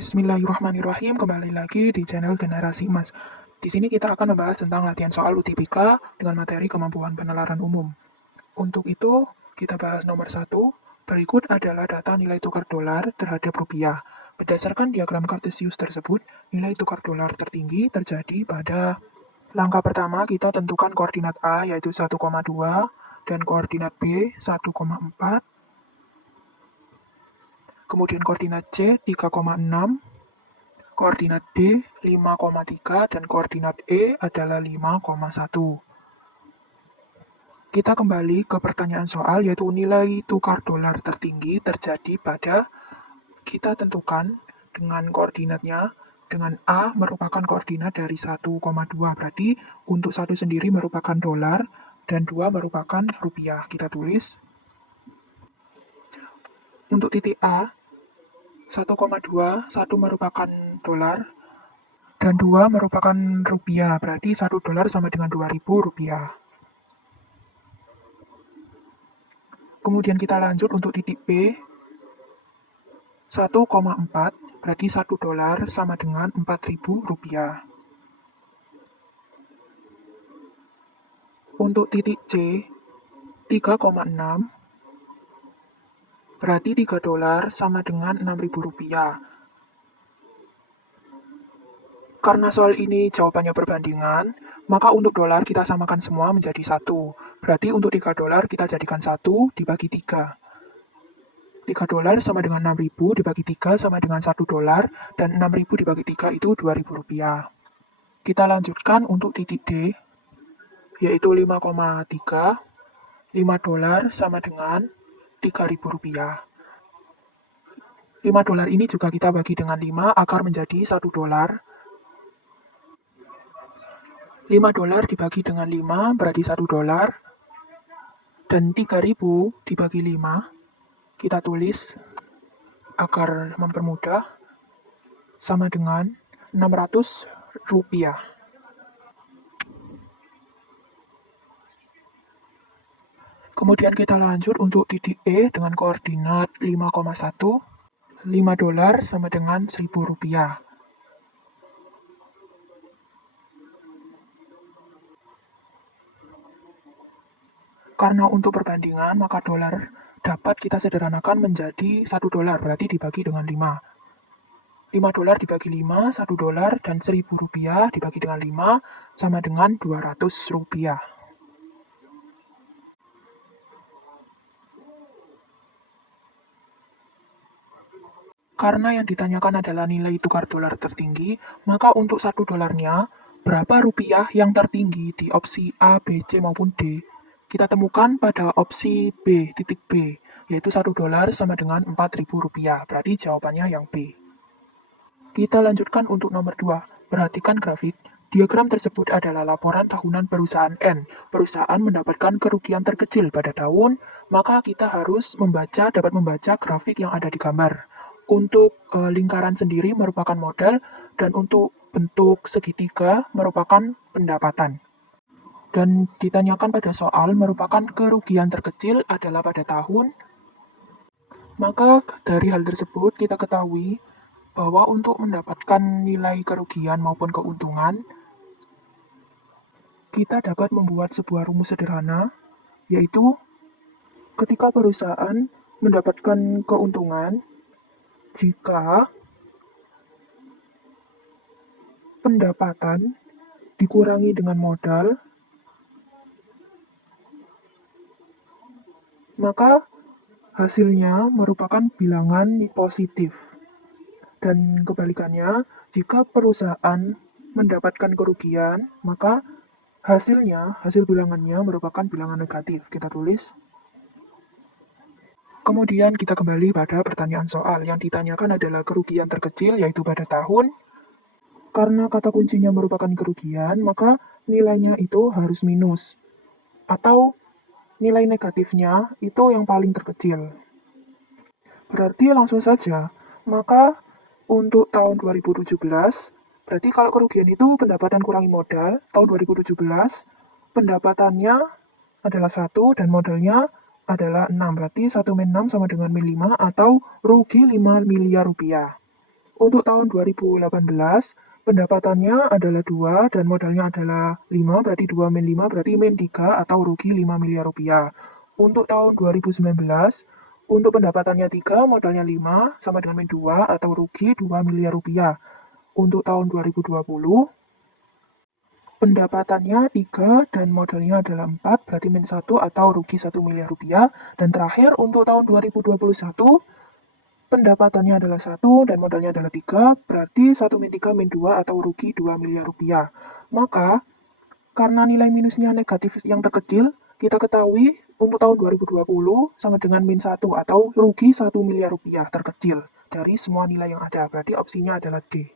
Bismillahirrahmanirrahim, kembali lagi di channel Generasi Emas. Di sini kita akan membahas tentang latihan soal UTBK dengan materi kemampuan penalaran umum. Untuk itu, kita bahas nomor 1. Berikut adalah data nilai tukar dolar terhadap rupiah. Berdasarkan diagram Kartesius tersebut, nilai tukar dolar tertinggi terjadi pada langkah pertama. Kita tentukan koordinat A yaitu 1,2 dan koordinat B 1,4. Kemudian koordinat C 3,6, koordinat D 5,3, dan koordinat E adalah 5,1. Kita kembali ke pertanyaan soal, yaitu nilai tukar dolar tertinggi terjadi pada, kita tentukan dengan koordinatnya, dengan A merupakan koordinat dari 1,2, berarti untuk 1 sendiri merupakan dolar dan 2 merupakan rupiah. Kita tulis. Untuk titik A, 1,2, 1 merupakan dolar, dan 2 merupakan rupiah, berarti 1 dolar sama dengan 2.000 rupiah. Kemudian kita lanjut untuk titik B, 1,4, berarti 1 dolar sama dengan 4.000 rupiah. Untuk titik C, 3,6, berarti 3 dolar sama dengan 6.000 rupiah. Karena soal ini jawabannya perbandingan, maka untuk dolar kita samakan semua menjadi 1. Berarti untuk 3 dolar kita jadikan 1 dibagi 3. 3 dolar sama dengan 6.000 dibagi 3 sama dengan 1 dolar, dan 6.000 dibagi 3 itu 2.000 rupiah. Kita lanjutkan untuk titik D, yaitu 5,3, 5 dolar sama dengan 3.000 rupiah. 5 dolar ini juga kita bagi dengan 5 agar menjadi 1 dolar. 5 dolar dibagi dengan 5 berarti 1 dolar. Dan 3.000 dibagi 5, kita tulis agar mempermudah, sama dengan 600 rupiah. Kemudian kita lanjut untuk titik E dengan koordinat 5,1. 5 dolar sama dengan 1.000 rupiah. Karena untuk perbandingan, maka dolar dapat kita sederhanakan menjadi 1 dolar, berarti dibagi dengan 5. 5 dolar dibagi 5, 1 dolar, dan 1.000 rupiah dibagi dengan 5, sama dengan 200 rupiah. Karena yang ditanyakan adalah nilai tukar dolar tertinggi, maka untuk 1 dolarnya, berapa rupiah yang tertinggi di opsi A, B, C, maupun D, kita temukan pada opsi B, titik B, yaitu 1 dolar sama dengan 4.000 rupiah. Berarti jawabannya yang B. Kita lanjutkan untuk nomor 2. Perhatikan grafik. Diagram tersebut adalah laporan tahunan perusahaan N. Perusahaan mendapatkan kerugian terkecil pada tahun, maka kita harus dapat membaca grafik yang ada di gambar. Untuk lingkaran sendiri merupakan modal, dan untuk bentuk segitiga merupakan pendapatan. Dan ditanyakan pada soal merupakan kerugian terkecil adalah pada tahun, maka dari hal tersebut kita ketahui bahwa untuk mendapatkan nilai kerugian maupun keuntungan, kita dapat membuat sebuah rumus sederhana, yaitu ketika perusahaan mendapatkan keuntungan jika pendapatan dikurangi dengan modal, maka hasilnya merupakan bilangan positif. Dan kebalikannya, jika perusahaan mendapatkan kerugian, maka hasil bilangannya merupakan bilangan negatif. Kita tulis. Kemudian kita kembali pada pertanyaan soal. Yang ditanyakan adalah kerugian terkecil, yaitu pada tahun. Karena kata kuncinya merupakan kerugian, maka nilainya itu harus minus. Atau nilai negatifnya itu yang paling terkecil. Berarti langsung saja, maka untuk tahun 2017, berarti kalau kerugian itu pendapatan kurangi modal, tahun 2017 pendapatannya adalah 1 dan modalnya adalah 6. Berarti 1 min 6 sama dengan min 5 atau rugi 5 miliar rupiah. Untuk tahun 2018, pendapatannya adalah 2 dan modalnya adalah 5, berarti 2 min 5 berarti min 3 atau rugi 5 miliar rupiah. Untuk tahun 2019, untuk pendapatannya 3, modalnya 5, sama dengan min 2 atau rugi 2 miliar rupiah. Untuk tahun 2020, pendapatannya 3 dan modalnya adalah 4, berarti min 1 atau rugi 1 miliar rupiah. Dan terakhir untuk tahun 2021, pendapatannya adalah 1 dan modalnya adalah 3, berarti 1 min 3 min 2 atau rugi 2 miliar rupiah. Maka, karena nilai minusnya negatif yang terkecil, kita ketahui untuk tahun 2020 sama dengan min 1 atau rugi 1 miliar rupiah terkecil dari semua nilai yang ada. Berarti opsinya adalah D.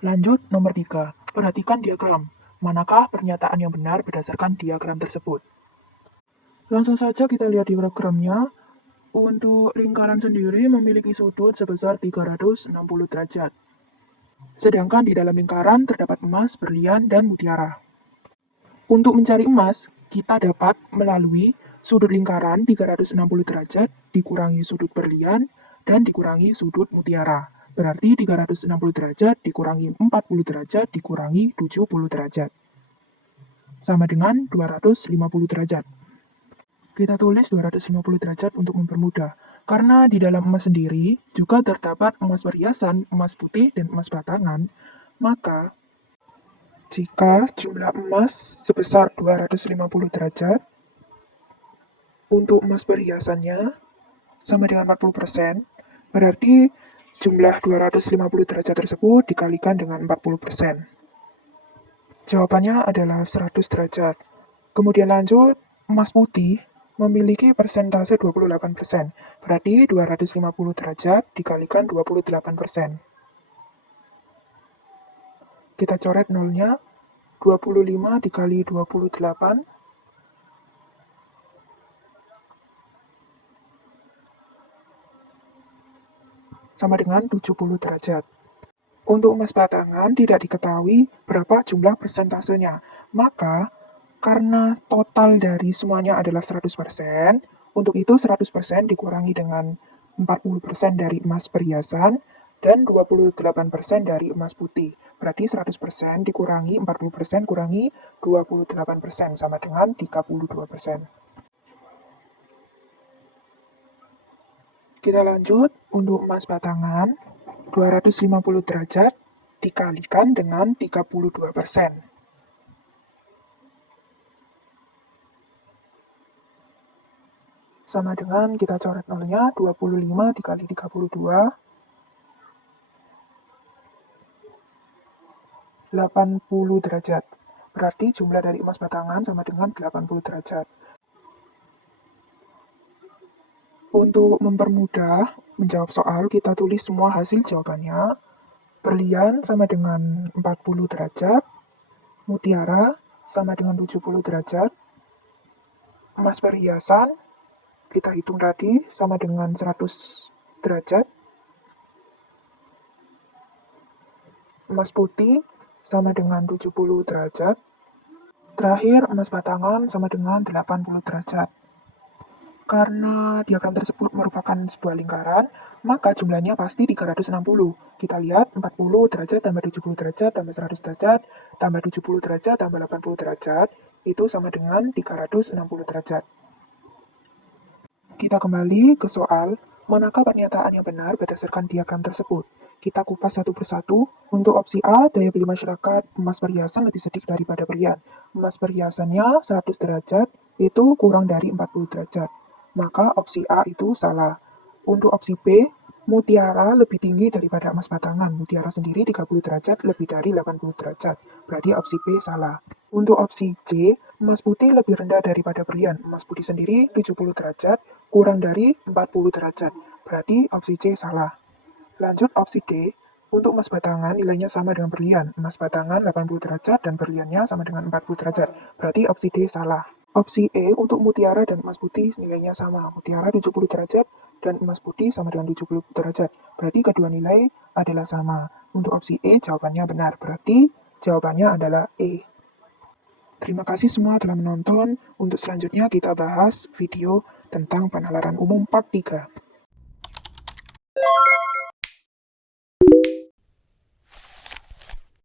Lanjut nomor 3. Perhatikan diagram. Manakah pernyataan yang benar berdasarkan diagram tersebut? Langsung saja kita lihat diagramnya. Untuk lingkaran sendiri memiliki sudut sebesar 360 derajat. Sedangkan di dalam lingkaran terdapat emas, berlian, dan mutiara. Untuk mencari emas, kita dapat melalui sudut lingkaran 360 derajat dikurangi sudut berlian dan dikurangi sudut mutiara. Berarti 360 derajat dikurangi 40 derajat dikurangi 70 derajat. Sama dengan 250 derajat. Kita tulis 250 derajat untuk mempermudah. Karena di dalam emas sendiri juga terdapat emas perhiasan, emas putih, dan emas batangan, maka jika jumlah emas sebesar 250 derajat, untuk emas perhiasannya sama dengan 40%, berarti jumlah 250 derajat tersebut dikalikan dengan 40%. Jawabannya adalah 100 derajat. Kemudian lanjut, emas putih memiliki persentase 28%, berarti 250 derajat dikalikan 28%. Kita coret nolnya, 25 dikali 28, sama dengan 70 derajat. Untuk emas batangan tidak diketahui berapa jumlah persentasenya, maka karena total dari semuanya adalah 100%, untuk itu 100% dikurangi dengan 40% dari emas perhiasan dan 28% dari emas putih. Berarti 100% dikurangi 40% kurangi 28% sama dengan 32%. Kita lanjut untuk emas batangan, 250 derajat dikalikan dengan 32%. Sama dengan kita coret nolnya, 25 dikali 32, 80 derajat. Berarti jumlah dari emas batangan sama dengan 80 derajat. Untuk mempermudah menjawab soal, kita tulis semua hasil jawabannya. Berlian sama dengan 40 derajat, mutiara sama dengan 70 derajat, emas perhiasan kita hitung tadi sama dengan 100 derajat, emas putih sama dengan 70 derajat, terakhir emas batangan sama dengan 80 derajat. Karena diagram tersebut merupakan sebuah lingkaran, maka jumlahnya pasti 360. Kita lihat 40 derajat tambah 70 derajat tambah 100 derajat tambah 70 derajat tambah 80 derajat, itu sama dengan 360 derajat. Kita kembali ke soal, manakah pernyataan yang benar berdasarkan diagram tersebut? Kita kupas satu persatu. Untuk opsi A, daya beli masyarakat emas perhiasan lebih sedikit daripada berlian. Emas perhiasannya 100 derajat, itu kurang dari 40 derajat. Maka opsi A itu salah. Untuk opsi B, mutiara lebih tinggi daripada emas batangan. Mutiara sendiri 30 derajat lebih dari 80 derajat. Berarti opsi B salah. Untuk opsi C, emas putih lebih rendah daripada berlian. Emas putih sendiri 70 derajat, kurang dari 40 derajat. Berarti opsi C salah. Lanjut opsi D, untuk emas batangan nilainya sama dengan berlian. Emas batangan 80 derajat dan berliannya sama dengan 40 derajat. Berarti opsi D salah. Opsi E, untuk mutiara dan emas putih nilainya sama. Mutiara 70 derajat dan emas putih sama dengan 70 derajat. Berarti kedua nilai adalah sama. Untuk opsi E jawabannya benar. Berarti jawabannya adalah E. Terima kasih semua telah menonton. Untuk selanjutnya kita bahas video tentang penalaran umum part 3.